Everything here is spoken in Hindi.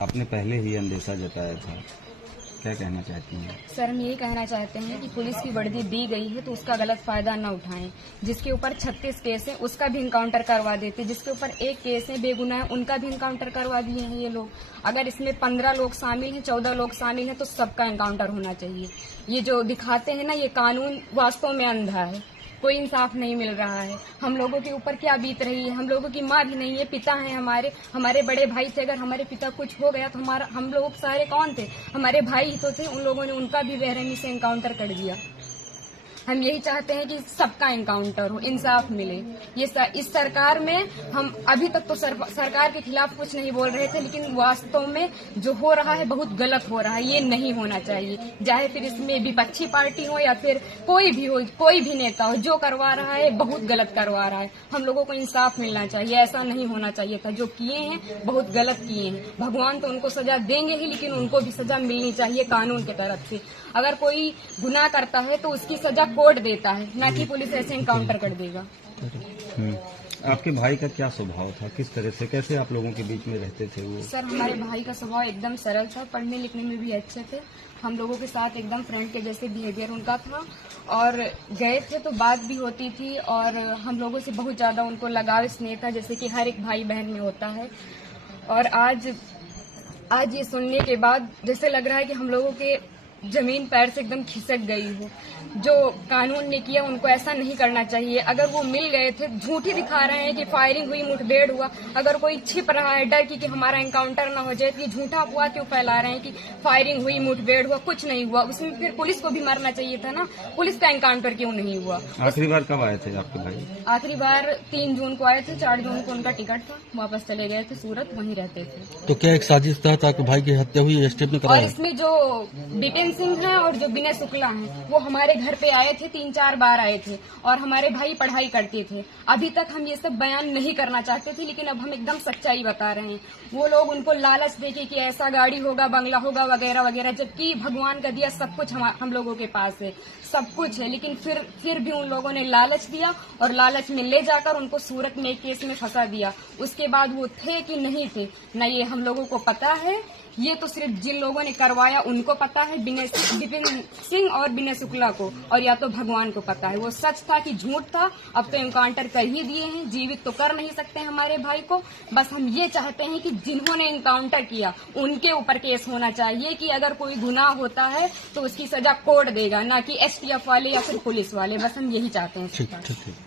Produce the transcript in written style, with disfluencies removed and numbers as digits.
आपने पहले ही अंदेशा जताया था, क्या कहना चाहती हैं? सर, हम यही कहना चाहते हैं कि पुलिस की वर्दी दी गई है तो उसका गलत फायदा न उठाएं। जिसके ऊपर 36 केस है उसका भी इनकाउंटर करवा देते, जिसके ऊपर एक केस है बेगुनाह उनका भी इनकाउंटर करवा दिए हैं ये लोग। अगर इसमें 15 लोग शामिल हैं, 14 लोग शामिल हैं तो सबका इनकाउंटर होना चाहिए। ये जो दिखाते हैं ना, ये कानून वास्तव में अंधा है, कोई इंसाफ नहीं मिल रहा है। हम लोगों के ऊपर क्या बीत रही है, हम लोगों की माँ भी नहीं है, पिता हैं हमारे बड़े भाई थे। अगर हमारे पिता कुछ हो गया तो हम लोग सारे कौन थे? हमारे भाई ही तो थे। उन लोगों ने उनका भी बेरहमी से इनकाउंटर कर दिया। हम यही चाहते हैं कि सबका इनकाउंटर हो, इंसाफ मिले। इस सरकार में हम अभी तक तो सरकार के खिलाफ कुछ नहीं बोल रहे थे, लेकिन वास्तव में जो हो रहा है बहुत गलत हो रहा है। ये नहीं होना चाहिए, चाहे फिर इसमें विपक्षी पार्टी हो या फिर कोई भी नेता हो, जो करवा रहा है बहुत गलत करवा रहा है। हम लोगों को इंसाफ मिलना चाहिए, ऐसा नहीं होना चाहिए था। जो किए हैं बहुत गलत किए हैं। भगवान तो उनको सजा देंगे ही, लेकिन उनको भी सजा मिलनी चाहिए कानून की तरफ से। अगर कोई गुनाह करता है तो उसकी सजा कोर्ट देता है, ना कि पुलिस ऐसे इनकाउंटर कर देगा। आपके भाई का क्या स्वभाव था, किस तरह से, कैसे आप लोगों के बीच में रहते थे वो? सर, हमारे भाई का स्वभाव एकदम सरल था, पढ़ने लिखने में भी अच्छे थे। हम लोगों के साथ एकदम फ्रेंड के जैसे बिहेवियर उनका था, और गए थे तो बात भी होती थी, और हम लोगों से बहुत ज्यादा उनको लगाव स्नेह था, जैसे कि हर एक भाई बहन में होता है। और आज ये सुनने के बाद जैसे लग रहा है कि हम लोगों के जमीन पैर से एकदम खिसक गई हो। जो कानून ने किया उनको ऐसा नहीं करना चाहिए। अगर वो मिल गए थे, झूठी दिखा रहे हैं कि फायरिंग हुई, मुठभेड़ हुआ। अगर कोई छिप रहा है डर की कि हमारा एनकाउंटर ना हो जाए, तो ये झूठा अफवाह क्यों फैला रहे हैं कि फायरिंग हुई, मुठभेड़ हुआ? कुछ नहीं हुआ। उसमें फिर पुलिस को भी मरना चाहिए था ना, पुलिस का एनकाउंटर क्यों नहीं हुआ? आखिरी बार कब आए थे आपके भाई? आखिरी बार 3 जून को आए थे, 4 जून को उनका टिकट था, वापस चले गए थे सूरत, वहीं रहते थे। तो क्या एक साजिश था ताकि भाई की हत्या हुई, एसटीएफ ने कराया? और इसमें जो बिपिन सिंह है और जो विनय शुक्ला हैं, वो हमारे घर पे आए थे, 3-4 बार आए थे, और हमारे भाई पढ़ाई करते थे। अभी तक हम ये सब बयान नहीं करना चाहते थे, लेकिन अब हम एकदम सच्चाई बता रहे हैं। वो लोग उनको लालच देके कि ऐसा गाड़ी होगा, बंगला होगा, वगैरह वगैरह, जबकि भगवान का दिया सब कुछ हम लोगों के पास है, सब कुछ है। लेकिन फिर भी उन लोगों ने लालच दिया, और लालच में ले जाकर उनको सूरत में एक केस में फंसा दिया। उसके बाद वो थे कि नहीं थे, न ये हम लोगों को पता है। ये तो सिर्फ जिन लोगों ने करवाया उनको पता है, बिपिन सिंह और विनय शुक्ला को, और या तो भगवान को पता है वो सच था कि झूठ था। अब तो एनकाउंटर कर ही दिए हैं, जीवित तो कर नहीं सकते हमारे भाई को। बस हम ये चाहते हैं कि जिन्होंने एनकाउंटर किया उनके ऊपर केस होना चाहिए, कि अगर कोई गुनाह होता है तो उसकी सजा कोर्ट देगा, ना कि एसटीएफ वाले या फिर पुलिस वाले। बस हम यही चाहते हैं। ठीक।